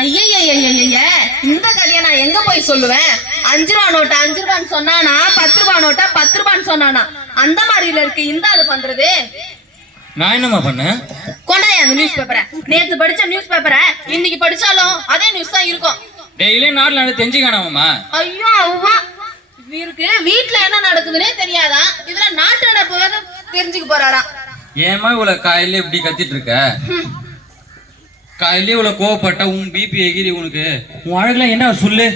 ஐய இந்த கதையை நான் எங்க போய் சொல்லுவேன்? 5 ரூபா நோட்டா 5 ரூபான்னு சொன்னானா, 10 ரூபா நோட்டா 10 ரூபான்னு சொன்னானா, அந்த மாதிரில இருக்கு இந்த அது பண்றது. நான் என்னமா பண்ணேன்? கொண்டாயா அந்த நியூஸ் பேப்பரை. நேத்து படிச்ச நியூஸ் பேப்பரை இன்னைக்கு படிச்சாலும் அதே நியூஸ் தான் இருக்கும். டெய்லி நாட்டுல நடந்து தெரிஞ்சுக்கானாமா? ஐயோ அவ்வா இவருக்கு வீட்டுல என்ன நடக்குதுன்னே தெரியாதா, இதுல நாட்டு நடப்பு தெரிஞ்சுக்க போறாரா? ஏமா இவ்வளவு காலையில இப்படி கத்திட்டு இருக்க? காலையில இவ்வளவு கோவப்பட்ட உன் பிபி எகிரி உனக்கு உன் அழகுல என்ன சொல்லு.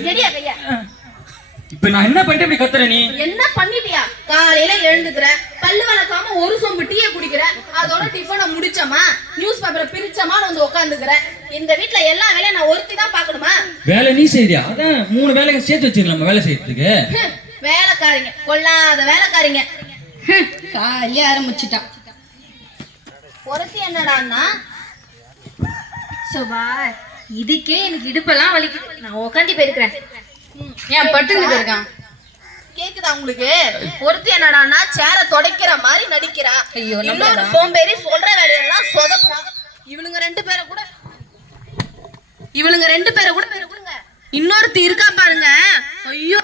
இப்ப நான் என்ன பண்ணிட்டு இப்படி கத்துற? நீ என்ன பண்ணிட்டியா? காலையில எழுந்துக்கிற, பல்லு வளர்க்காம ஒரு சொம்பு டீயை குடிக்கிற, அதோட டிஃபனை முடிச்சமா, நியூஸ் பேப்பரை பிரிச்சமா வந்து உட்காந்துக்கிற. இந்த வீட்டுல எல்லா வேலையும் நான் ஒருத்தி தான் பாக்கணுமா? வேலை நீ செய்தியா? அதான் 3 வேலையை சேர்த்து வச்சிருக்கலாமா வேலை செய்யறதுக்கு? வேலைக்காரிங்க, கொள்ளாத வேலைக்காரிங்க. காலையில ஆரம்பிச்சுட்டான். ஒருத்தி என்னடான்னா, சோபா இதுக்கே எனக்கு இடுப்பெல்லாம் வலிக்குது, நான் உட்காந்து போயிருக்கிறேன். ஏன் பட்டுன்னு இருக்கான்? கேக்குதா உங்களுக்கு? ஒருத்தி என்னடான்னா சேர துடைக்கிற மாதிரி நடிக்கிறா. ஐயோ இன்னொரு சோம்பேறி சொல்ற வேலையெல்லாம் சொதப்புவா. இவளுங்க ரெண்டு பேரை கூட விடுங்க. இன்னொருத்தி இருக்கா பாருங்க, ஐயோ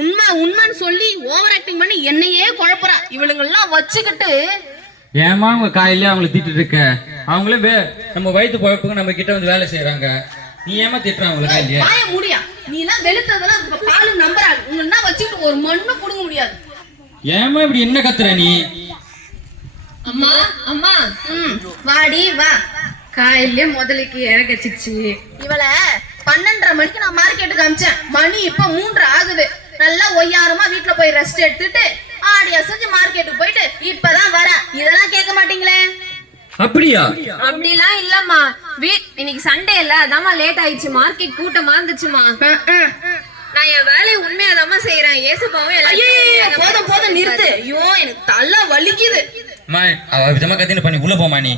உண்மைன்னு சொல்லி ஓவர் ஆக்டிங் பண்ணி என்னையே குழப்பறா. இவளுங்கெல்லாம் வச்சுக்கிட்டு ஏமா அவங்க காலையில அவங்களை திட்டு இருக்க? அவங்களே நம்ம வயிற்று குழப்புக்கு நம்ம கிட்ட வந்து வேலை செய்யறாங்க, நீ ஏமா திட்டுற அவங்களை? காலையில வாய முடியா? நீ எல்லாம் வெளுத்ததெல்லாம் பாலு நம்பறாங்க. உங்கன்னா வச்சுட்டு ஒரு மண்ணு புடுங்க முடியாது. ஏமா இப்படி என்ன கத்துற நீ? அம்மா அம்மா வாடி வா. காலையில முதலுக்கு இறக்கச்சிச்சு. இவளை 12:30 மணிக்கு நான் மார்க்கெட்டுக்கு அமிச்சேன். மணி இப்ப 3 ஆகுது. நல்லா ஒய்யாரமா வீட்டுல போய் ரெஸ்ட் எடுத்துட்டு ஆடி அசைஞ்சு மார்க்கெட்டுக்கு போயிட்டு இப்பதான் வர. இதெல்லாம் கேட்க மாட்டீங்களே? அப்படியா? அப்படிலாம் இல்லம்மா, இன்னைக்கு சண்டே இல்ல, அதாம்மா லேட் ஆயிடுச்சு. மார்க்கெட் கூட்டமா இருந்துச்சுமா. நான் என் வேலையை உண்மையாதாம்மா செய்யறேன். ஏசுப்பாவும் எல்லாம் போதும் நிறுத்து. ஐயோ எனக்கு தலை வலிக்குது. பண்ணி உள்ள போமா. நீ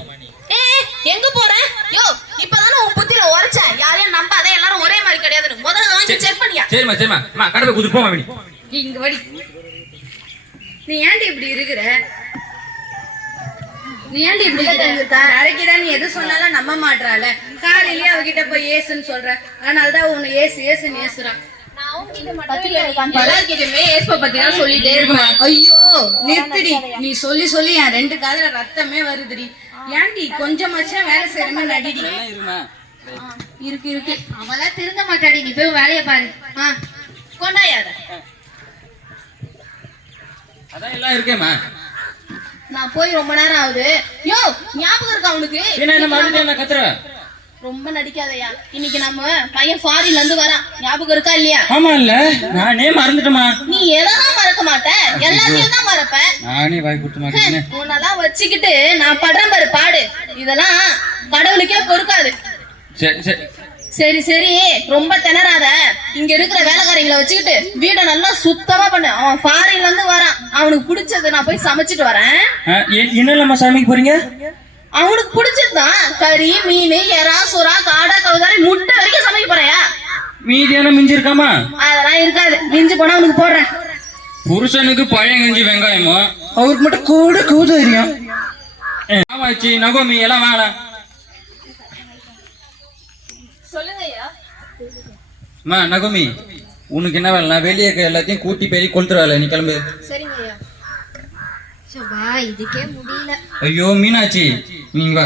எங்க போற? யோ இப்பதானே உன் புத்தியில உரைச்சேன், யாரையும் நம்பாத, எல்லாரும் ஒரே மாதிரி கிடையாதுன்னு. முதல்ல வாங்கி செக் பண்ணியா? சரிம்மா கடை குதிர் போமா. இங்க வடி. நீ ஏன்டி இப்படி இருக்கிற? நீ ஏன்டி இப்படி அரைக்கிதான்? நீ எது சொன்னாலும் நம்ப மாட்டாள. காலையிலேயே அவகிட்ட போய் ஏசுன்னு சொல்ற, அதனாலதான் உன்னை ஏசுன்னு ஏசுறான். சொல்லிட்டே இருப்பேன். ஐயோ நிறுத்திடி, நீ சொல்லி என் 2 காதுல ரத்தமே வருதுடி. ஏன்டி கொஞ்சமாச்சும் வேலை செய்யறமே நடிடி. இருக்கு அவெல்லாம் திருந்த மாட்டாடி. நீ போய் வேலையை பாரு. கொண்டாயாத அதான் எல்லாம் இருக்கேம்மா. நான் போய் ரொம்ப நேரம் ஆகுது. யோ ஞாபகம் இருக்கா உனக்கு? என்ன கத்துற? ரொம்ப நடிக்காதயா. இன்னைக்கு நம்ம பையன் ஃபாரின்ல இருந்து வரான், ஞாபகம் இருக்கா இல்லையா? ஆமா இல்ல, நானே மறந்துட்டேமா. நீ எதெல்லாம் மறக்க மாட்ட, எல்லாத்தையும் தான் மறப்ப. நானே வாய் குத்து மாட்டேன். உன்னெல்லாம் வச்சுக்கிட்டு நான் படுறேன் பாரு பாடு, இதெல்லாம் கடவுளுக்கே பொறுக்காது. சரி ரொம்ப திணறாத. இங்க இருக்கிற வேலைக்காரங்களை வச்சுக்கிட்டு வீட நல்லா சுத்தமா பண்ணு. அவன் ஃபாரின்ல இருந்து வரான், அவனுக்கு பிடிச்சது நான் போய் சமைச்சிட்டு வரேன். என்னெல்லாமா சமைக்க போறீங்க? அவனுக்கு பிடிச்சதுதான். கறி, மீன், எறா, சுறா, காடா, கவுதாரி, முட்டை வரைக்கும் சமைக்க போறியா? மீதியான மிஞ்சி இருக்காமா? அதெல்லாம் இருக்காது, மிஞ்சி போனா அவனுக்கு போடுறேன். புருஷனுக்கு பழையங்கஞ்சி வெங்காயமோ, அவருக்கு மட்டும் கூட தெரியும். ஆமாச்சி நகோமி எல்லாம் வாங்கலாம். சொல்லுங்கய்யா. நகோமி உனக்கு என்ன வேலை? வெளியே எல்லாத்தையும் கூட்டி பெரிய கொளுத்துற வேலை. நீ கிளம்பு. சரிங்க ஐயா. இதுக்கே முடியல. ஐயோ மீனாட்சி நீங்க வா.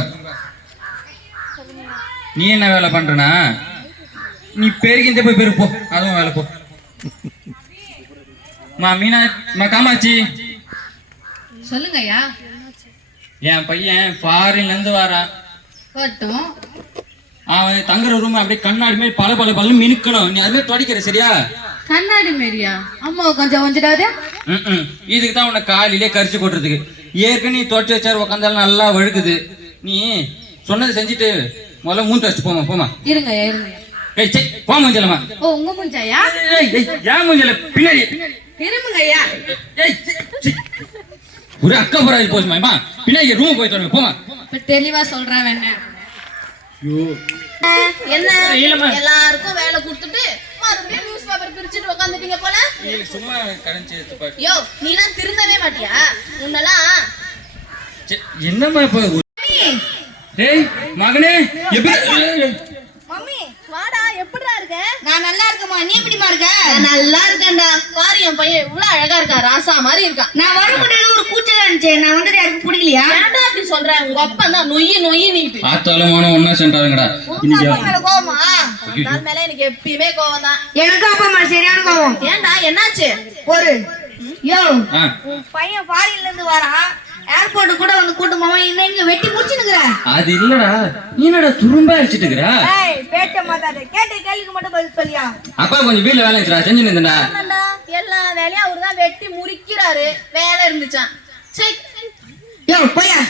நீ என்ன வேலை பண்றனா? நீ பெருகிந்த போய் பெருக்கு போ, அதுவும் வேலை போ. காமாட்சி சொல்லுங்க ஐயா. என் பையன் ஃபாரின்ல இருந்து வாரான். அவன் தங்குற ரூம் அப்படியே கண்ணாடி மாதிரி பல மினுக்கணும். நீ அதுவே துடைக்கிற சரியா? கண்ணாடி மாரியா? அம்மா கொஞ்சம் வந்துடாது. இதுக்கு தான் உன்னை காலையிலே கரிச்சு கொட்டுறதுக்கு. ஏற்கனவே நீ துடைச்சி வச்சாரு உட்காந்தாலும் நல்லா வழுக்குது. நீ சொன்னதை செஞ்சுட்டு முதல்ல மூஞ்சி வச்சு போமா. இருங்க போ மூஞ்சலமா. ஓ உங்க மூஞ்சாயா? ஏன் மூஞ்சல பின்னாடி திரும்புங்க ஐயா. ஒரு அக்கா போறாது போச்சுமா. பின்னாடி ரூம் போய் தொடங்க போமா. தெளிவா சொல்றேன் வேணா. என்ன எல்லாருக்கும் வேலை கொடுத்துட்டு மறுபடியும் நியூஸ் பேப்பர் பிரிச்சுட்டு உட்காந்துட்டீங்க போல. சும்மா கரஞ்சி யோ நீலாம் திருந்தவே மாட்டியா? உன்னெல்லாம் என்னம்மா இப்ப டேய் மகனே எப்படி மம்மி வாடா எப்படிடா இருக்க? நான் நல்லா இருக்கேம்மா. நீ எப்படிமா இருக்க? நான் நல்லா இருக்கேன்டா. பாரு என் பையன் இவ்வளவு அழகா இருக்கா, ராசா மாதிரி இருக்கான். நான் வர முடியல, ஒரு கூச்சலா இருந்துச்சு. நான் வந்து யாருக்கு பிடிக்கலையா? ஏன்டா அப்படி சொல்ற? உங்க அப்பா தான் நொய்யி நீட்டு. ஆத்தாலும் ஒண்ணா சென்றாருங்கடா. கோவமா? நான் மேல எனக்கு எப்பயுமே கோவம் தான். எனக்கு அப்பா மேல சரியான கோவம். ஏன்டா என்னாச்சு? ஒரு உன் பையன் ஃபாரின்ல இருந்து வரான், ஏர்போர்ட் கூட வந்து கூட்டு மாமா என்ன இங்க வெட்டி முடிச்சுனுக்குற. அது இல்லடா, நீ என்னடா துரும்பா அடிச்சிட்டு இருக்கற? ஏய் பேச்ச மாட்டாத, கேட்ட கேள்விக்கு மட்டும் பதில் சொல்லியா. அப்பா கொஞ்சம் வீட்ல வேலை இருந்துடா, செஞ்சு நிந்தடா. எல்லா வேலையும் அவர்தான் வெட்டி முறிக்கிறாரு, வேலை இருந்துச்சான். சே யோ போயா.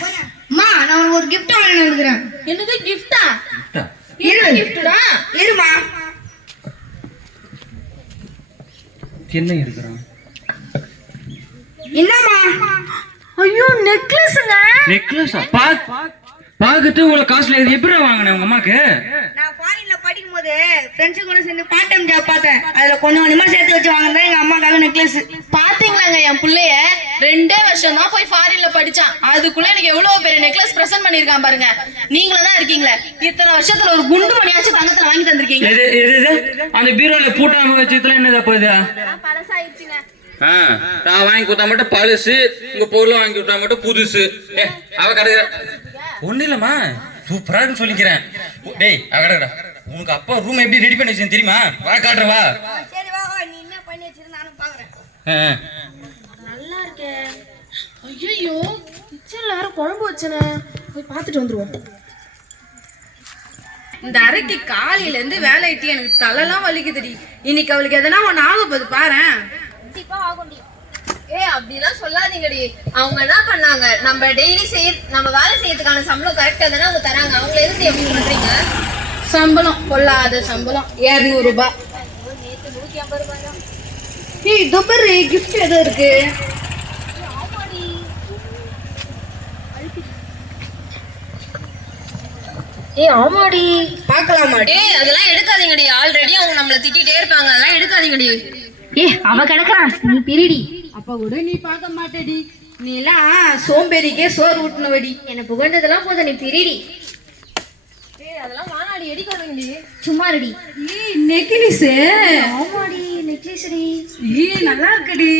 அம்மா நான் ஒரு gift வாங்கிட்டு வந்துக்கிறேன். என்னது gift-ஆ? என்ன gift-டா? இருமா. என்ன இருக்குறான்? என்னம்மா? ஐயோ நெக்லஸ்ங்க. நெக்லஸா? பாக்கட்டு உள்ள காசுல இது எப்படி வாங்குனே உங்க அம்மாக்கு? நான் ஃபாரின்ல படிக்கும்போது ஃப்ரெண்ட்ஸ் கூட சேர்ந்து பார்ட் டைம் ஜாப் பார்த்தேன். அதுல கொஞ்சமா சேர்த்து வச்சு வாங்குனேன் எங்க அம்மாக்காக நெக்லஸ். பாத்தீங்களாங்க என் புள்ளைய 2 வருஷம் தான் போய் ஃபாரின்ல படிச்சான். அதுக்குள்ள எனக்கு எவ்வளவு பெரிய நெக்லஸ் பிரசன்ட் பண்ணிருக்கான் பாருங்க. நீங்களும் தான் இருக்கீங்களே, இத்தனை வருஷத்துல ஒரு குண்டு மணியாச்சும் தங்கத்துல வாங்கி தந்திருக்கீங்க. அந்த பீரோல பூட்டாம வச்சதுல என்னதா போகுது? பழசாயிடுச்சுங்க. நான் வாங்கி கொடுத்தா மட்டும் பழசு, உங்க பொருள் வாங்கி கொடுத்தா மட்டும் புதுசு. அவ கிடையாது ஒண்ணு இல்லம்மா, சூப்பரான்னு சொல்லிக்கிறேன். டேய் அவ கிடையாது, உனக்கு அப்பா ரூம் எப்படி ரெடி பண்ணி வச்சு தெரியுமா? வா காட்டுற வா. சரி வா வா, நீ என்ன பண்ணி வச்சிரு நானும் பாக்குறேன். நல்லா இருக்கே. ஐயோ கிச்சன்ல யாரும் குழம்பு வச்சனே, போய் பார்த்துட்டு வந்துருவோம். இந்த அரைக்கு காலையில இருந்து வேலை ஆயிட்டு எனக்கு தலைலாம் வலிக்குதுடி. இன்னைக்கு அவளுக்கு எதனா ஒன்னு ஆக போகுது பாரேன். அப்படிலாம் சொல்லாதீங்கடி. அவங்க என்ன பண்ணாங்க, நம்ம டெய்லி நம்ம வேலை செய்யறதுக்கான சம்பளம் கரெக்டா தானே அவங்க தராங்க. அவங்கள எதுக்கு எப்படி பண்றீங்க? சம்பளம் பொல்லாத சம்பளம் 200 ரூபாய். ஏய் துபரு gift எது இருக்கு? ஏய் ஆமாடி, பார்க்கலாமாடி? ஏய் அதெல்லாம் எடுக்காதீங்கடி. ஆல்ரெடி அவங்க நம்மள திட்டிட்டே இருப்பாங்க, அதெல்லாம் எடுக்காதீங்கடி. ஏய் அவ கிடக்குறான், நீ பிரிடி. அப்ப கூட நீ பார்க்க மாட்டேடி, நீ எல்லாம் சோம்பேறிக்கே சோறு ஊட்டுனவடி. என்ன புகழ்ந்ததெல்லாம் போதும், நீ பிரிடி. ஏய் அதெல்லாம் வானாடி, எடுக்காதீங்கடி. சும்மா ரெடி. ஏய் நெக்லஸ். ஆமாடி நெக்லஸ் டி. ஏய் நல்லா இருக்குடி.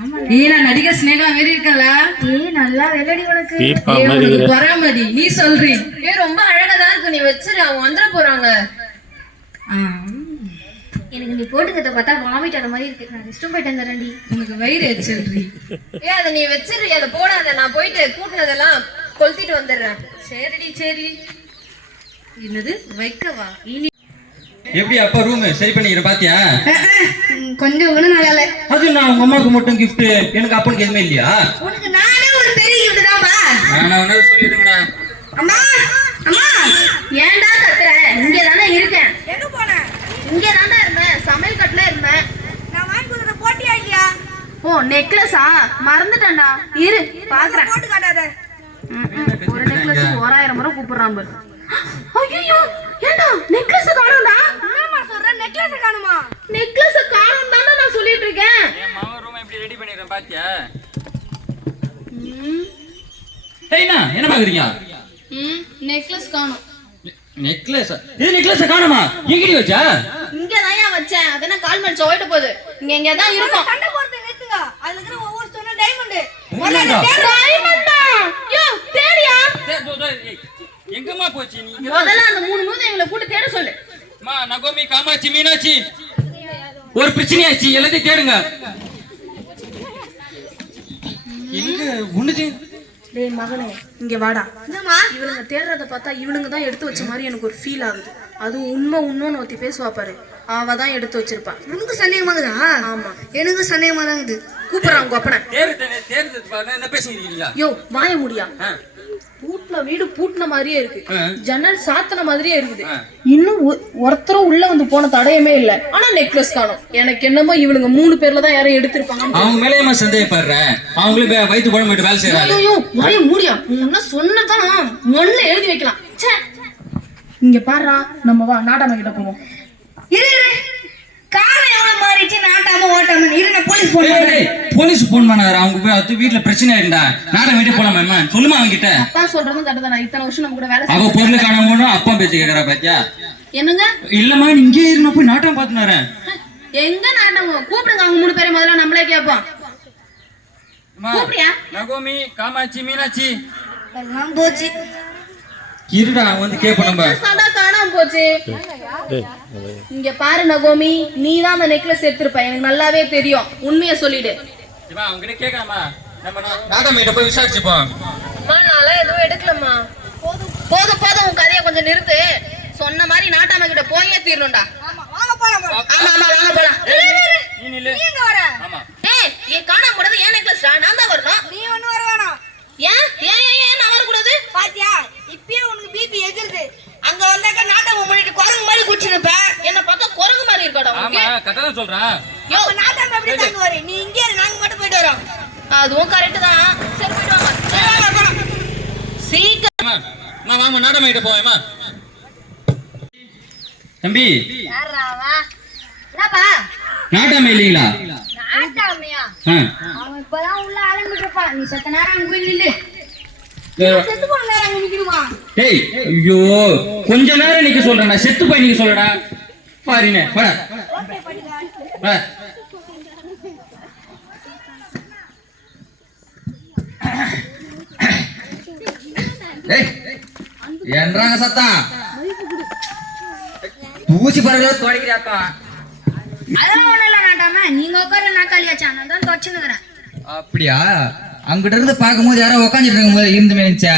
ஆமால. ஏய் நான் நடிகை ஸ்னேகா மாதிரி இருக்கல. ஏய் நல்லா வெள்ளடி உனக்கு. ஏய் உனக்கு பராமடி, நீ சொல்றீ. ஏய் ரொம்ப அழகா தான் இருக்கு, நீ வச்சிரு, அவங்க வந்துற போறாங்க. எனக்கு நீ போட்டுக்கிறத பார்த்தா வாமிட் ஆன மாதிரி இருக்கு. நான் ரெஸ்ட் ரூம் போயிட்டு வந்துறேன்டி. உனக்கு வயிறு எச்சல்றி. ஏய் அத நீ வச்சிரு, அத போடாத. நான் போயிட்டு கூட்டுனதெல்லாம் கொளுத்திட்டு வந்துடுறேன். சரிடி சரி. என்னது வைக்கவா? இனி எப்படி அப்பா ரூம் சரி பண்ணிக்கிற பாத்தியா? கொஞ்சம் கூட நல்லா இல்ல. அது நான் உங்க அம்மாக்கு மட்டும் கிஃப்ட், எனக்கு அப்பனுக்கு எதுவுமே இல்லையா? உனக்கு நானே ஒரு பெரிய கிஃப்ட் தான்ப்பா. நான் உனக்கு சொல்லிடுங்கடா. அம்மா அம்மா ஏன்டா கத்துற? இங்க தானே இருக்கேன். எங்க போன? இங்க தான்டா இருந்தேன், சமையல் கட்டுல இருந்தேன். நான் வாங்கி கொடுத்த போட்டியா இல்லையா? ஓ நெக்லஸா? மறந்துட்டேன்டா, இரு பாக்குறேன். போட்டு காட்டாத. ஒரு நெக்லஸ் 1000 முறை கூப்பிடுறான் பாரு. ஐயோ ஏண்டா நெக்லஸ் காணோம்டா? என்னமா சொல்ற? நெக்லஸ் காணுமா? நெக்லஸ் காணோம் தானே நான் சொல்லிட்டு இருக்கேன். என் மாமா ரூம் எப்படி ரெடி பண்ணிறேன் பாத்தியா? டேய்னா என்ன பாக்குறீங்க? நெக்லஸ் காணோம். நெக்லஸ்? இது நெக்லஸ் காணுமா? எங்கடி வச்சா? இங்க தான் வச்சேன். அதனா கால் மேல ஓட்ட போகுது. இங்க தான் இருக்கும். சண்டை போடுறது நிறுத்துங்க. அதுல இருக்கிற ஒவ்வொரு ஸ்டோனும் டைமண்ட். டைமண்டா? யோ தேடியா? எங்கம்மா போச்சு நீ? முதல்ல அந்த 3 மூணு எங்களை கூட்டி தேட சொல்லு. மா நகோமி காமாட்சி மீனாட்சி ஒரு பிரச்சனையாச்சு, எல்லாத்தையும் தேடுங்க. எங்க உன்னுது? டேய் மகனே இங்க வாடா. என்னம்மா? இவளுங்க தேடுறத பார்த்தா இவளுங்க தான் எடுத்து வச்ச மாதிரி எனக்கு ஒரு ஃபீல் ஆகுது. அது உண்மைன்னு ஒருத்தி பேசுவா பாரு, அவ தான் எடுத்து வச்சிருப்பா. உனக்கு சந்தேகமாகுதா? ஆமா எனக்கு சந்தேகமா தான் இருக்குது. கூப்பிடுறான் உங்க அப்பனை. என்ன பேசிக்கிறீங்க? யோ வாய முடியா? பூட்ல வீடு பூட்டின மாதிரியே இருக்கு, ஜன்னல் சாத்தன மாதிரியே இருக்குது. இன்னும் ஒருத்தரும் உள்ள வந்து போன தடயமே இல்ல. ஆனா நெக்லஸ் காணும். எனக்கு என்னமோ இவளுங்க 3 பேர்ல தான் யாரும் எடுத்திருப்பாங்க. அவங்க மேலேயுமா சந்தேகப்படுறேன்? அவங்களுக்கு வயிற்று குழம்பு வேலை செய்யறாங்க. ஐயோ வாய முடியா? முன்ன சொன்னதான் மொல்ல எழுதி வைக்கலாம். இங்க பாருடா, நம்ம வா நாட்டாம கிட்ட போவோம். காலம் எவ்வளவு மாறிடுச்சு நாட்டாம ஓட்டாம இருங்க போலீஸ் போன் டேய், டேய், போலீஸ் போன் பண்ணாரு. அவங்க போய் அது வீட்டுல பிரச்சனை ஆயிருந்தா நாடகம் வீட்டுக்கு போலாமா? சொல்லுமா அவங்க கிட்ட. அப்பா சொல்றதும் கரெக்ட் தான். இத்தனை வருஷம் நம்ம கூட வேலை அவ பொருள் காணாம அப்பா பேச்சு கேக்குறா பாத்தியா? என்னங்க இல்லம்மா நீ இங்கே இருந்த போய் நாட்டம் பாத்துனாரு. எங்க நாட்டமும் கூப்பிடுங்க அவங்க 3 பேரை முதல்ல நம்மளே கேட்போம். கூப்பிடியா? நகோமி, காமாட்சி, மீனாட்சி எல்லாம் போச்சு. இருடா வந்து கேப்போம் நம்ம. சண்டா காணாம போச்சு. இங்க பாரு நகோமி, நீ தான் அந்த நெக்லஸ் எடுத்திருப்ப, எனக்கு நல்லாவே தெரியும். உண்மையை சொல்லிடு. அவங்க கிட்ட கேட்காமா? நம்ம நாட்டம் வீட்டை போய் விசாரிச்சுப்போம். நான்லாம் எதுவும் எடுக்கலம்மா. போதும் போதும் உன் கதையை கொஞ்சம் நிறுத்து. சொன்ன மாதிரி நாட்டாம கிட்ட போயே தீரணும்டா. ஆமா வாங்க போலாம். ஆமா வாங்க போலாம். நீ நில்லு. நீங்க வர. ஆமா. ஏய் ஏன் காணாம போனது ஏன் நெக்லஸ்? நான் தான் வரணும். நீ ஒண்ணு வர வேணாம். ஏன் ஏன் ஏன் ஏன் நான் வரக்கூடாது? பாத்தியா இப்பயே உனக்கு பிபி எகிருது. அங்க வந்தாக்க நாட்டாம முன்னாடி குரங்கு மாதிரி குச்சிருப்ப. என்ன பார்த்தா குரங்கு மாதிரி இருக்காடா ஆமா உனக்கு? கரெக்டா சொல்றேன். யோ நாட்டாம எப்படி தாங்க வர? நீ இங்க இரு, நாங்க மட்டும் போயிட்டு வரோம். அதுவும் கரெக்ட் தான். சரி போயிட்டு வாங்க. சீக்கிரம் வாமா நாட்டம் வீட்டை போவேமா? தம்பி யாராவா? என்னப்பா? நாட்டாம இல்லீங்களா? நாட்டாமையா? அவன் இப்பதான் உள்ள ஆரம்பிட்டு இருப்பான். நீ செத்த நேரம் அங்க போய் நில்லு. செத்து போன நேரம் அங்க நிக்கிடுவான். டேய் ஐயோ கொஞ்ச நேரம் நிக்க சொல்றேன்டா. செத்து போய் நிக்க சொல்லடா. பாருங்க வாடா. வா. ஏய் என்றாங்க சத்தம் தூசி பறவை துடைக்கிறாக்கா. அதெல்லாம் ஒண்ணும் இல்ல நாட்டாம. நீங்க உட்கார நாக்காளி வச்சா நான் தான் தொடச்சுனுக்குறேன். அப்படியா? அங்கிட்ட இருந்து பார்க்கும்போது யாரோ உக்காந்துட்டு இருக்கும்போது இருந்து மேய்ச்சா.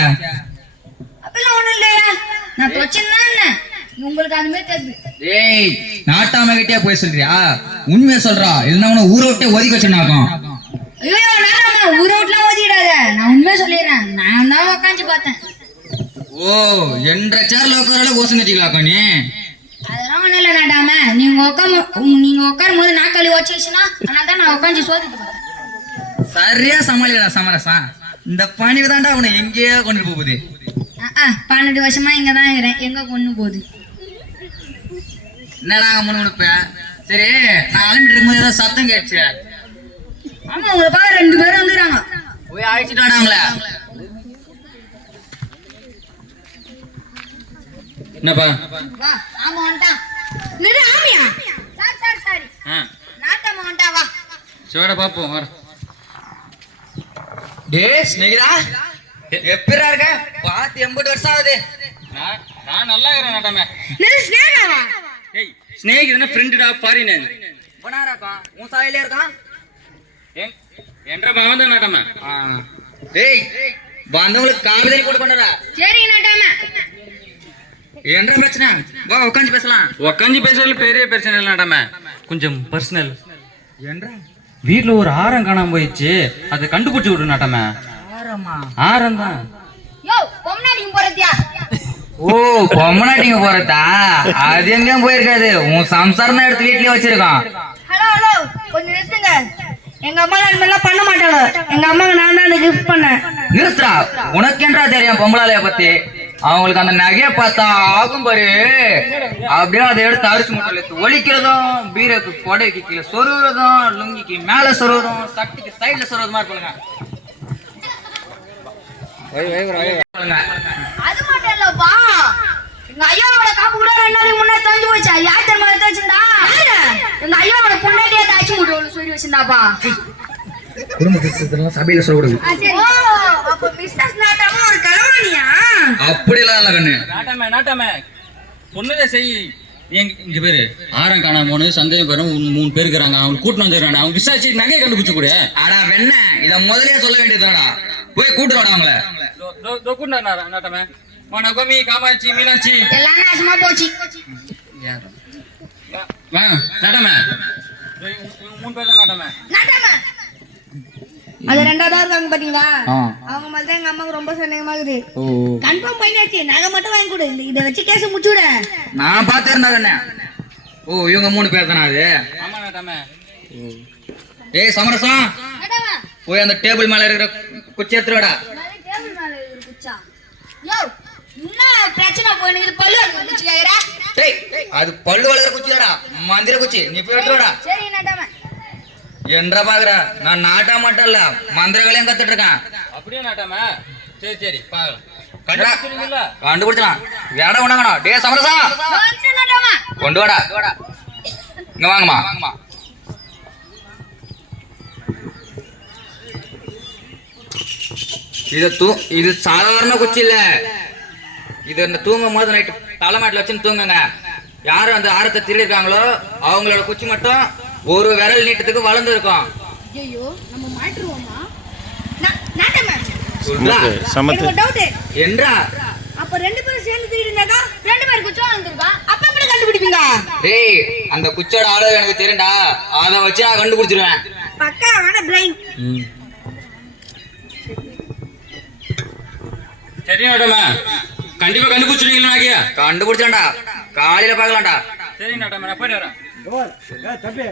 அப்பெல்லாம் ஒண்ணும் இல்லையா? நான் தொடச்சுன்னு என்ன உங்களுக்கு அது மாதிரி தெரியுது. ஏய் நாட்டாம கிட்டே போய் சொல்றியா? உண்மையை சொல்றா, இல்லைன்னா உன ஊரை விட்டே ஒதுக்கி வச்சுனாக்கும். ஐயோ நாட்டாம ஊரை விட்டுலாம் ஒதுக்கிடாத. நான் உண்மையை சொல்லிடுறேன். நான் தான் உக்காந்து பார்த்தேன். ஓ என்ற சேர்ல உட்காரால ஓசம் கட்டிக்கலாக்கா நீ. அதெல்லாம் ஒண்ணும் இல்ல நாட்டாம. நீங்க உட்காரும் போது நாக்காளி வச்சுச்சுன்னா அதனால தான் நான் உட்காந்து சோதிட்டு பார்த்தேன். சரியா சமாளிடா சமரசா. இந்த பணிக்கு தான்டா அவனை எங்கேயோ கொண்டு போகுது. 12 வருஷமா இங்க தான் இருக்கிறேன். எங்க கொண்டு போகுது? என்னடா முன்னுப்ப? சரி நான் கிளம்பிட்டு இருக்கும்போது ஏதோ சத்தம் கேட்டுச்சு. ஆமா உங்களை பார்க்க 2 பேரும் வந்துக்கிறாங்க. போய் அழைச்சிட்டு வாடா அவங்கள. என்னப்பா? வா ஆமா வந்துட்டான். நிறு ஆமியா. சாரி. நாட்டாம வந்துட்டா வா. சிவட பாப்போம் வர. டேய் ஸ்நேகிதா எப்படிடா இருக்க? பார்த்து 80 வருஷம் ஆகுது. நான் நல்லா இருக்கிறேன் நாட்டாம. நிறு ஸ்நேகாவா. ஏய் ஸ்நேகிதனா ஃப்ரெண்டுடா ஃபாரினர். போனாராக்கா உன் சாயிலே இருக்கான். என்ற பாவம் தான் நாட்டாம. டேய் வந்தவங்களுக்கு காவிரி கூட பண்ணடா. சரி நாட்டாம. என்ன பிரச்சனை? வா உட்காந்து பேசலாம். உக்காந்து பேசுறது பெரிய பிரச்சனை இல்லை நாட்டாம. கொஞ்சம் பர்சனல். என்ன வீட்டுல ஒரு ஆரம் காணாம போயிடுச்சு. அதை கண்டுபிடிச்சு விடு நாட்டாம. ஆரமா? ஆரம் தான். யோ பொம்னாடிக்கு போறதியா? ஓ பொம்மநாட்டிங்க போறதா? அது எங்கேயும் போயிருக்காது. உன் சம்சாரம் தான் எடுத்து வீட்லயே வச்சிருக்கான். ஹலோ கொஞ்சம் நிறுத்துங்க. எங்க அம்மா எல்லாம் பண்ண மாட்டாங்க. எங்க அம்மாக்கு நான் தான் கிஃப்ட் பண்ணேன். நிறுத்துறா. உனக்கு என்றா தெரியும் பொம்பளாலைய பத்தி? அவங்களுக்கு அந்த நகையை பார்த்தா ஆகும் பாரு. அப்படியே அதை எடுத்து அரிசி முட்டை ஒழிக்கிறதும், பீரக்கு கொடைக்கு கீழே சொருவுறதும், லுங்கிக்கு மேல சொருவதும், சட்டிக்கு சைட்ல சொருவதுமா இருப்பாங்க. அது மட்டும் இல்லப்பா, எங்க ஐயாவோட காப்பு கூட 2 நாளைக்கு முன்னாடி தஞ்சு போச்சா. யார் தெரியுமா எடுத்து வச்சிருந்தா? எங்க ஐயாவோட பொண்டாட்டியை தாச்சி முட்டை சொல்லி வச்சிருந்தாப்பா. குடும்ப சபையில சொல்லக்கூடாது. ஓ அப்ப பிசினஸ் நாட்டாம ஒரு கலவாணியா? அப்படிலாம் இல்ல கண்ணு. நாட்டாம சொன்னதை செய். இங்க பேரு ஆரம் காணாம போனது சந்தேகம் பேரும் 3 பேர் இருக்கிறாங்க. அவங்க கூட்டு வந்துடுறாங்க. அவங்க விசாரிச்சு நகையை கண்டுபிடிச்சு கூட. ஆடா வெண்ண இத முதலே சொல்ல வேண்டியதுதாடா. போய் கூட்டு வாடா அவங்கள. நாட்டாம நகோமி, காமாட்சி, மீனாட்சி எல்லாம் நாசமா போச்சு. வாங்க நாட்டாம. 3 பேர் தான் நாட்டாம. நாட்டாம அது 2வது இருக்காங்க பாத்தீங்களா? அவங்க மாதிரி தான் எங்க அம்மாக்கு ரொம்ப சந்தேகமா இருக்குது. கன்ஃபார்ம் பண்ணியாச்சு. நகை மட்டும் வாங்கி கொடு. இதை வச்சு கேஸ் முடிச்சுட. நான் பாத்துருந்தா கண்ணு. ஓ இவங்க 3 பேர் தானே அது? ஆமா நாட்டாம. ஏய் சமரசம் போய் அந்த டேபிள் மேல இருக்கிற குச்சி எடுத்துடா. டேபிள் மேல இருக்கு குச்சா. யோ என்ன என்ன பிரச்சனை போயினுது பல்லு வளர்க்குற குச்சி கேக்குறா டேய் அது பல்லு வளர்ற குச்சிதாடா மந்திர குச்சி நீ போய் எடுத்துடா சரி நாட்டாம என்ற பாக்குற நான் நாட்டா மட்டும் இல்ல மந்திர வேலையும் கத்துட்டு இருக்கேன் அப்படியே நாட்டாம சரி சரி பாக்கலாம் கண்டுபிடிச்சிருக்கீங்களா? கண்டுபிடிச்சலாம் வேட உணங்கணும் டே சமரசா வந்து நாட்டாம கொண்டு வாடா இங்க வாங்கம்மா இது சாதாரண குச்சி இல்ல இது இந்த தூங்கும் போது நைட்டு தலைமாட்டில் வச்சுன்னு தூங்குங்க யாரு அந்த ஆரத்தை திருடிருக்காங்களோ அவங்களோட குச்சி மட்டும் ஒரு விரல் நீட்டத்துக்கு வளர்ந்து இருக்கும் ஐயோ நம்ம மாட்டுருவோமா நாட்டாம சொல்றா எனக்கு ஒரு டவுட் என்றா அப்ப ரெண்டு பேரும் சேர்ந்து திருடினாக்கா ரெண்டு பேரும் குச்சம் வந்திருக்கா அப்ப எப்படி கண்டுபிடிப்பீங்க டேய் அந்த குச்சோட ஆளு எனக்கு தெரியும்டா அதை வச்சு நான் கண்டுபிடிச்சிருவேன் பக்காவான பிரெயின் சரி நாட்டாம கண்டிப்பா கண்டுபிடிச்சிருக்கீங்களா நாக்கியா? கண்டுபிடிச்சான்டா காலையில பார்க்கலாம்டா சரி நாட்டாம நான் போயிட்டு வரேன் தம்பி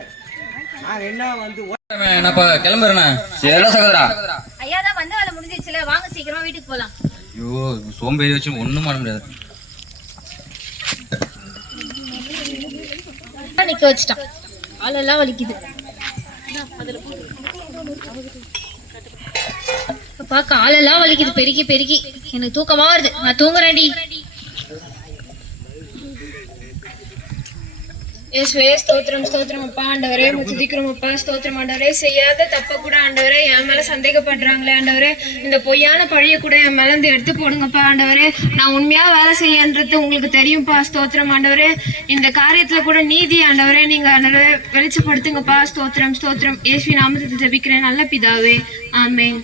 நான் என்ன வந்து நான் கிளம்புறேண்ணா. சரிடா சகோதரா ஐயா தான் வந்த வேலை முடிஞ்சிச்சுல, வாங்க சீக்கிரமா வீட்டுக்கு போலாம். ஐயோ சோம்பேறி வச்சு ஒண்ணும் பண்ண முடியாது. நிக்க வச்சுட்டான், காலெல்லாம் வலிக்குது. அப்பா காலெல்லாம் வலிக்குது பெருக்கி பெருக்கி, எனக்கு தூக்கமா வருது, நான் தூங்குறேன்டி. இயேசுவே ஸ்தோத்திரம் ஸ்தோத்திரம் அப்பா. ஆண்டவரே துதிக்கிறோம் அப்பா, ஸ்தோத்திரம் ஆண்டவரே. செய்யாத தப்ப கூட ஆண்டவரே என் மேல சந்தேகப்படுறாங்களே ஆண்டவரே, இந்த பொய்யான பழிய கூட என் மேல இருந்து எடுத்து போடுங்கப்பா ஆண்டவரே. நான் உண்மையா வேலை செய்யன்றது உங்களுக்கு தெரியும்ப்பா, ஸ்தோத்திரம் ஆண்டவரே. இந்த காரியத்துல கூட நீதி ஆண்டவரே நீங்க ஆண்டவரே வெளிச்சப்படுத்துங்கப்பா, ஸ்தோத்திரம் ஸ்தோத்திரம். இயேசுவின் நாமத்தில் ஜெபிக்கிறேன் நல்ல பிதாவே, ஆமென்.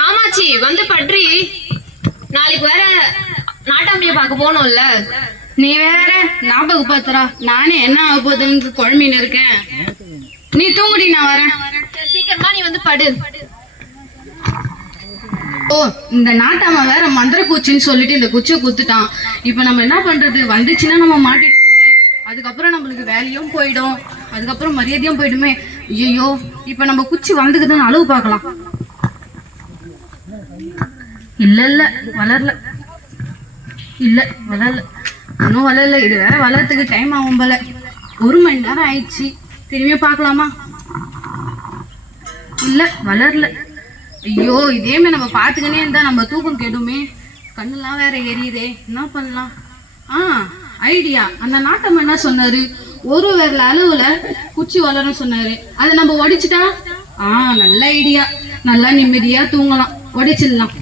காமாட்சி வந்து பட்ரி, நாளைக்கு வேற நாட்டாம்பிய பார்க்க போனோம்ல. நீ வேற ஞாபகம் பாத்துறா, நானே என்ன ஆக போகுதுன்னு குழம்பின்னு இருக்கேன். நீ தூங்குடி, நான் வரேன். சீக்கிரமா நீ வந்து படு. ஓ, இந்த நாட்டாம வேற மந்திர பூச்சின்னு சொல்லிட்டு இந்த குச்சியை குத்துட்டான். இப்ப நம்ம என்ன பண்றது? வந்துச்சுன்னா நம்ம மாட்டிடுவோமே, அதுக்கப்புறம் நம்மளுக்கு வேலையும் போயிடும், அதுக்கப்புறம் மரியாதையும் போயிடுமே. ஐயோ, இப்ப நம்ம குச்சி வளர்ந்துக்குதுன்னு அளவு பார்க்கலாம். இல்ல இல்ல வளரல, இல்ல வளரல, இன்னும் வளரல. இது வேற வளர்றதுக்கு டைம் ஆகும் போல. 1 மணி நேரம் ஆயிடுச்சு, திரும்பியும் பார்க்கலாமா? இல்ல வளரல. ஐயோ, இதேமே நம்ம பார்த்துக்கினே இருந்தா நம்ம தூக்கம் கெடுமே, கண்ணெல்லாம் வேற எரியுதே, என்ன பண்ணலாம்? ஐடியா. அந்த நாட்டம் என்ன சொன்னாரு? ஒரு விரல் அளவுல குச்சி வளரும் சொன்னாரு. அதை நம்ம ஒடிச்சிட்டா நல்ல ஐடியா, நல்லா நிம்மதியா தூங்கலாம். ஒடிச்சிடலாம்.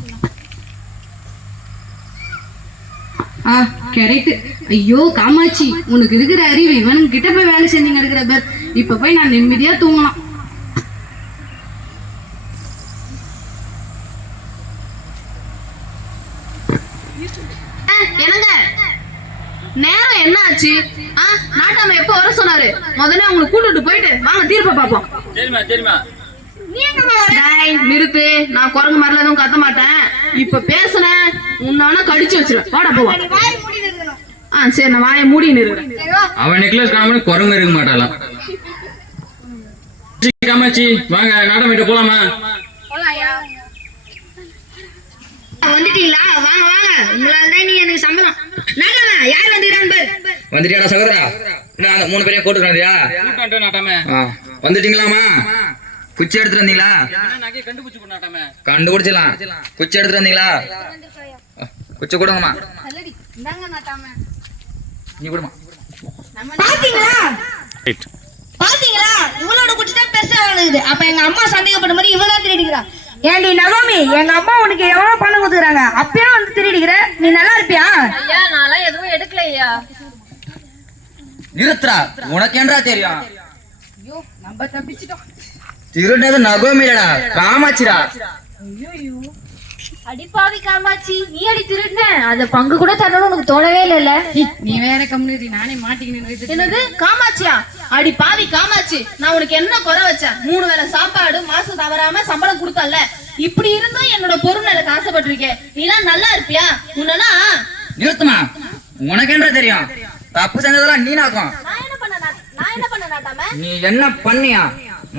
கரெக்ட். ஐயோ காமாட்சி, உனக்கு இருக்கிற அறிவு இவன் கிட்ட போய் வேலை செஞ்சீங்க இருக்கிற பேர். இப்ப போய் நான் நிம்மதியா தூங்கலாம். என்னங்க நேரம் என்ன ஆச்சு? நாட்டாம எப்ப வர சொன்னாரு? முதல்ல அவங்களை கூட்டிட்டு போயிட்டு வாங்க தீர்ப்ப பாப்போம். சரிம்மா சரிம்மா. நிறுத்து, நான் குரங்கு மாதிரில எதுவும் கத்த மாட்டேன். இப்ப பேசுனேன் உன்னான கடிச்சு வச்சிருவேன். வாடா போவா. சரி, நான் வாயை மூடி நிறுறேன். அவன் நெக்லஸ் காமனு குரங்கு இருக்க மாட்டாளாம். காமாட்சி வாங்க நாட்டம் வீட்டு போலாமா? வந்துட்டீங்களா? வாங்க வாங்க, உங்களால நீ எனக்கு சம்பளம். நாட்டாம யார் வந்துக்கிறான் பாரு. வந்துட்டியாடா சகோதரா? நான் 3 பேரையும் கூட்டுக்கிறேன்யா. நாட்டாமே வந்துட்டீங்களாமா? குச்சி எடுத்துட்டு வந்தீங்களா? கண்டுபிடிச்சு நாட்டாமே. கண்டுபிடிச்சலாம். குச்சி எடுத்துட்டு வந்தீங்களா? குச்சி கொடுங்கம்மா. இந்தாங்க நாட்டாம. நீ கொடுமா. பாத்தீங்களா பாத்தீங்களா, இவளோட குச்சி தான் பெருசா வளருது. அப்ப எங்க அம்மா சந்தேகப்பட்ட மாதிரி இவதான் திருடிக்கிறா. ஏண்டி நகோமி, எங்க அம்மா உனக்கு எவ்வளவு பணம் கொடுக்குறாங்க, அப்பயும் வந்து திருடிக்கிற, நீ நல்லா இருப்பியா? ஐயா நான்லாம் எதுவும் எடுக்கல ஐயா. நிறுத்துறா, உனக்கு என்றா தெரியும்? நம்ம தப்பிச்சிட்டோம். திருடது நகோமிலடா, காமாட்சிடா. அடிப்பாவி காமாட்சி, நீ அடி திருடுன, அத பங்கு கூட தரணும் உனக்கு தோணவே இல்லைல்ல. நீ வேற கம்முனு, நானே மாட்டிக்கினேன். என்னது காமாட்சியா? அடி பாவி காமாட்சி, நான் உனக்கு என்ன குறை வச்சேன்? 3 வேளை சாப்பாடு மாசம் தவறாம சம்பளம் கொடுத்தல. இப்படி இருந்தும் என்னோட பொருள் எனக்கு ஆசைப்பட்டிருக்கேன். நீலாம் நல்லா இருப்பியா? உன்னனா நிறுத்துமா, உனக்கு என்றா தெரியும்? தப்பு செஞ்சதெல்லாம் நீ நாக்கும். நான் என்ன பண்ண நாட்டாம? நீ என்ன பண்ணியா?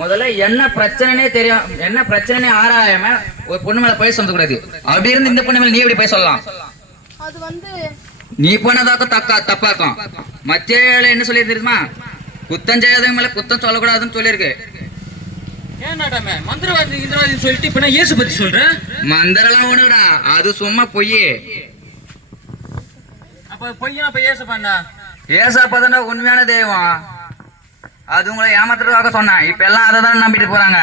முதல்ல என்ன பிரச்சனைனே தெரியும், என்ன பிரச்சனைனே ஆராயாம ஒரு பொண்ணு மேல போய் சொல்லக்கூடாது. அப்படி இருந்து இந்த பொண்ணு மேல நீ எப்படி போய் சொல்லலாம்? அது வந்து நீ போனதாக்கும் தப்பாக்கும். மத்திய என்ன சொல்லி தெரியுமா, குத்தம் செய்யாதவங்க மேல குத்தம் சொல்லக்கூடாதுன்னு சொல்லியிருக்கு. ஏன் நாட்டாம மந்திரவாதி இந்திரவாதின்னு சொல்லிட்டு இப்ப நான் இயேசு பத்தி சொல்றேன். மந்திரம்லாம் ஒண்ணுடா, அது சும்மா பொய். அப்ப பொய்யா அப்ப இயேசு பண்ணா ஏசாப்பா உண்மையான தெய்வம். அது உங்களை ஏமாத்துறதுக்காக சொன்னேன். இப்ப எல்லாம் அதை தானே நம்பிட்டு போறாங்க.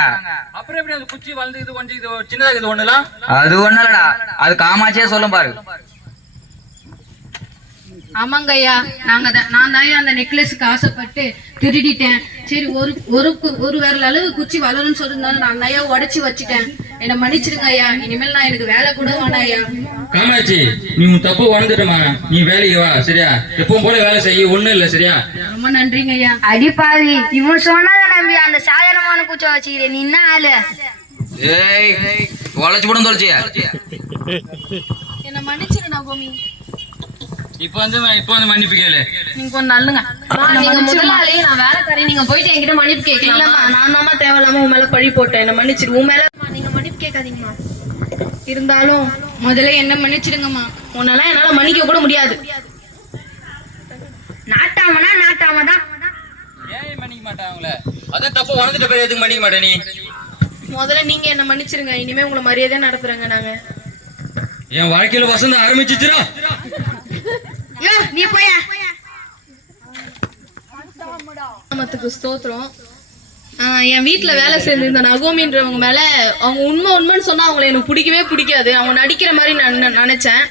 அப்புறம் எப்படி அந்த குச்சி வளர்ந்து இது கொஞ்சம் இது சின்னதா இது ஒண்ணுலாம் அது ஒண்ணு இல்லடா, அது காமாட்சியே சொல்லும் பாரு. ஆமாங்க ஐயா, நான் தான் அந்த நெக்லஸுக்கு ஆசைப்பட்டு திருடிட்டேன். சரி, ஒரு விரல் அளவு குச்சி வளரும்னு சொல்லிருந்தாலும் நான் ஐயா உடைச்சு வச்சுட்டேன். என்ன மன்னிச்சிருங்க ஐயா. இனிமேல் நான் எனக்கு வேலை கூட வேணாம் ஐயா. காமாட்சி, நீ உன் தப்பு உணர்ந்துட்டமா, நீ வேலைக்கு வா சரியா? எப்பவும் போல வேலை செய்ய, ஒண்ணும் இல்ல சரியா? ரொம்ப நன்றிங்க ஐயா. அடிப்பாவி, இவன் சொன்னதை நம்பி அந்த சாதாரணமான குச்சை வச்சுக்கிறேன். நீ என்ன ஆளு? ஏய், உழைச்சு போடும் தொலைச்சியா? என்ன மன்னிச்சிரு நகோமி. இப்ப வந்து மன்னிப்பு கேளு. நீங்க கொஞ்சம் நல்லுங்க. நீங்க முதலாளி, நான் வேலைக்காரி. நீங்க போயிட்டு என்கிட்ட மன்னிப்பு கேட்கலாமா? இல்லம்மா, நான் தாம்மா தேவையில்லாம உன் மேல பழி போட்டேன். என்ன மன்னிச்சிரு. உன் மேல நீங்க மன்னிப்பு கேட்காதீங்கம்மா. இருந்தாலும் முதல்ல என்ன மன்னிச்சிடுங்கம்மா. உன்னெல்லாம் என்னால மன்னிக்க கூட முடியாது. நாட்டாம தான். ஏன் மன்னிக்க மாட்டேன் அவங்கள? அதான் தப்பு உணர்ந்துட்ட பேர் எதுக்கு மன்னிக்க மாட்டே நீ? முதல்ல நீங்க என்ன மன்னிச்சிருங்க. இனிமே உங்களை மரியாதையா நடத்துறேங்க நாங்க. என் வாழ்க்கையில வசந்தம் ஆரம்பிச்சிச்சுரா. நீ போயா. நாமத்துக்கு ஸ்தோத்திரம். என் வீட்டுல வேலை செஞ்சிருந்த நகோமின்றவங்க மேல அவங்க உண்மைன்னு சொன்னா அவங்களை எனக்கு பிடிக்கவே பிடிக்காது. அவங்க நடிக்கிற மாதிரி நான் நினைச்சேன்.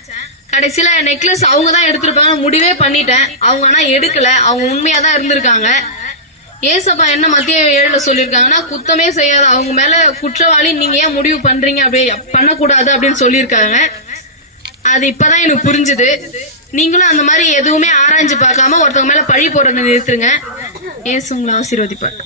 கடைசியில நெக்லஸ் அவங்க தான் எடுத்திருப்பாங்க முடிவே பண்ணிட்டேன். அவங்க ஆனா எடுக்கல. அவங்க உண்மையா தான் இருந்திருக்காங்க. ஏசப்பா என்ன மத்திய 7 சொல்லியிருக்காங்கன்னா, குத்தமே செய்யாத அவங்க மேல குற்றவாளி நீங்க ஏன் முடிவு பண்றீங்க, அப்படியே பண்ணக்கூடாது அப்படின்னு சொல்லியிருக்காங்க. அது இப்பதான் எனக்கு புரிஞ்சுது. நீங்களும் அந்த மாதிரி எதுவுமே ஆராய்ஞ்சு பார்க்காம ஒருத்தவங்க மேல பழி போடுறதை நிறுத்துருங்க. ஏசு உங்களை ஆசீர்வதிப்பார்.